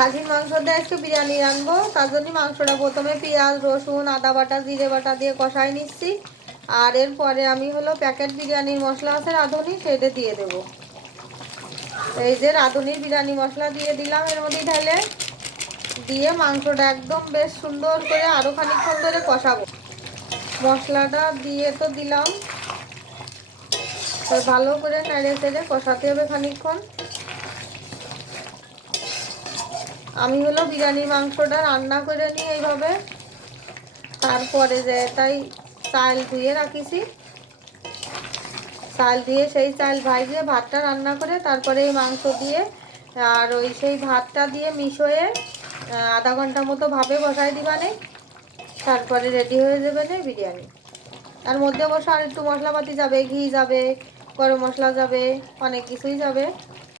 খাসির মাংস দিয়ে আজকে বিরিয়ানি রানবো, তার জন্য মাংসটা প্রথমে পেঁয়াজ রসুন আদা বাটা জিরে বাটা দিয়ে কষাই নিচ্ছি। আর এরপরে আমি হলো প্যাকেট বিরিয়ানির মশলা আছে রাঁধুনি, সেটা দিয়ে দেব। এই যে রাঁধুনির বিরিয়ানি মশলা দিয়ে দিলাম এর মধ্যে ঢেলে, দিয়ে মাংসটা একদম বেশ সুন্দর করে আরও খানিকক্ষণ ধরে কষাবো। মশলাটা দিয়ে তো দিলাম, ভালো করে নেড়ে চেড়ে কষাতে হবে খানিকক্ষণ। আমি হলো বিরিয়ানির মাংসটা রান্না করে নিই এইভাবে, তারপরে যে তাই চাল ধুয়ে রাখিছি, চাল দিয়ে সেই চাল ভাজিয়ে ভাতটা রান্না করে তারপরে এই মাংস দিয়ে আর ওই সেই ভাতটা দিয়ে মিশিয়ে আধা ঘন্টা মতো ভাপে বসাই দিবানে, তারপরে রেডি হয়ে যাবে না বিরিয়ানি। তার মধ্যে অবশ্য আর একটু মশলাপাতি যাবে, ঘি যাবে, গরম মশলা যাবে, অনেক কিছুই যাবে।